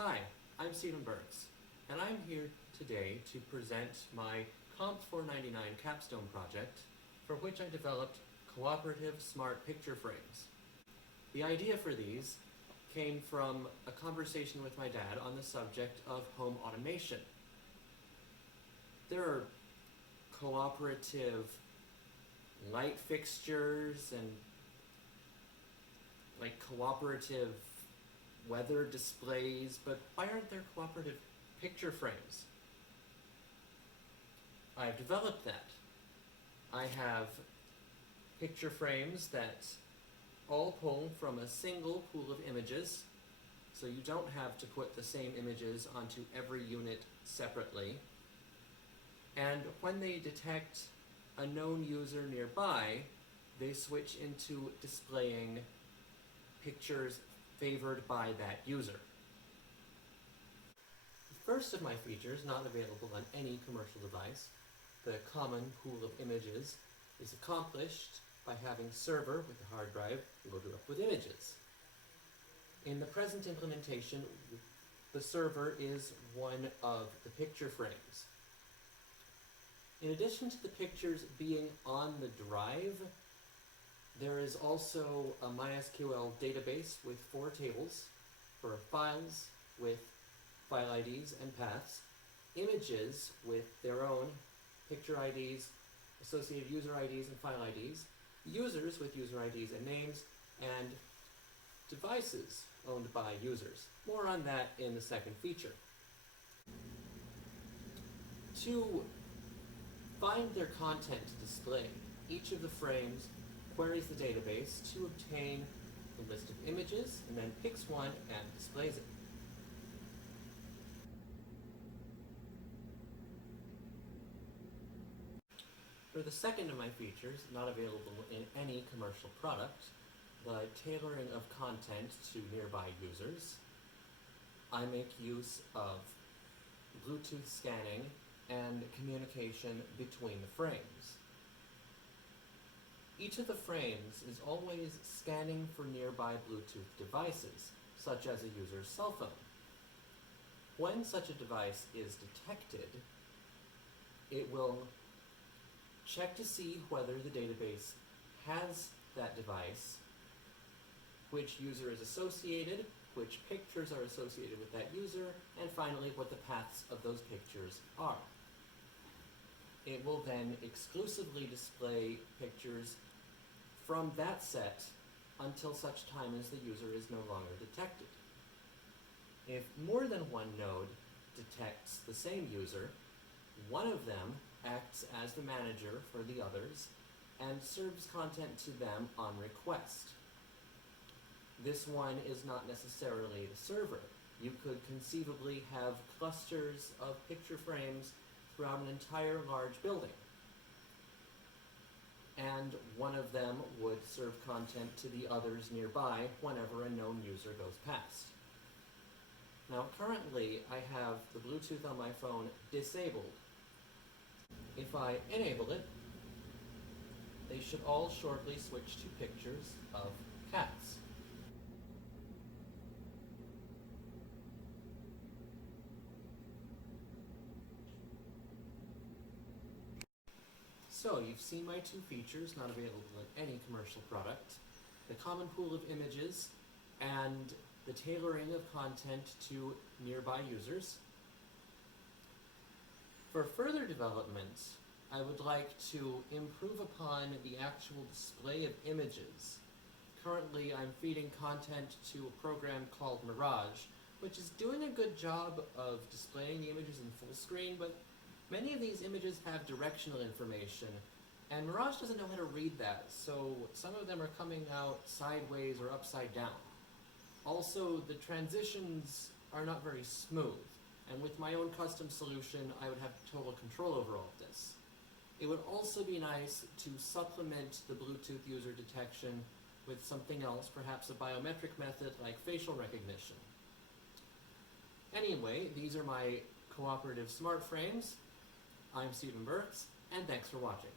Hi, I'm Stephen Burks, and I'm here today to present my Comp 499 capstone project, for which I developed cooperative smart picture frames. The idea for these came from a conversation with my dad on the subject of home automation. There are cooperative light fixtures and cooperative weather displays, but why aren't there cooperative picture frames? I've developed that. I have picture frames that all pull from a single pool of images, so you don't have to put the same images onto every unit separately. And when they detect a known user nearby, they switch into displaying pictures favored by that user. The first of my features, not available on any commercial device, the common pool of images, is accomplished by having a server with a hard drive loaded up with images. In the present implementation, the server is one of the picture frames. In addition to the pictures being on the drive, there is also a MySQL database with 4 tables for files with file IDs and paths, images with their own picture IDs, associated user IDs and file IDs, users with user IDs and names, and devices owned by users. More on that in the second feature. To find their content displayed, each of the frames queries the database to obtain a list of images and then picks one and displays it. For the second of my features, not available in any commercial product, the tailoring of content to nearby users, I make use of Bluetooth scanning and communication between the frames. Each of the frames is always scanning for nearby Bluetooth devices, such as a user's cell phone. When such a device is detected, it will check to see whether the database has that device, which user is associated, which pictures are associated with that user, and finally what the paths of those pictures are. It will then exclusively display pictures from that set until such time as the user is no longer detected. If more than one node detects the same user, one of them acts as the manager for the others and serves content to them on request. This one is not necessarily the server. You could conceivably have clusters of picture frames throughout an entire large building, and one of them would serve content to the others nearby whenever a known user goes past. Now currently I have the Bluetooth on my phone disabled. If I enable it, they should all shortly switch to pictures of cats. So you've seen my 2 features, not available in any commercial product, the common pool of images and the tailoring of content to nearby users. For further development, I would like to improve upon the actual display of images. Currently, I'm feeding content to a program called Mirage, which is doing a good job of displaying the images in full screen, but many of these images have directional information, and Mirage doesn't know how to read that, so some of them are coming out sideways or upside down. Also, the transitions are not very smooth, and with my own custom solution, I would have total control over all of this. It would also be nice to supplement the Bluetooth user detection with something else, perhaps a biometric method like facial recognition. Anyway, these are my cooperative smart frames. I'm Stephen Burks, and thanks for watching.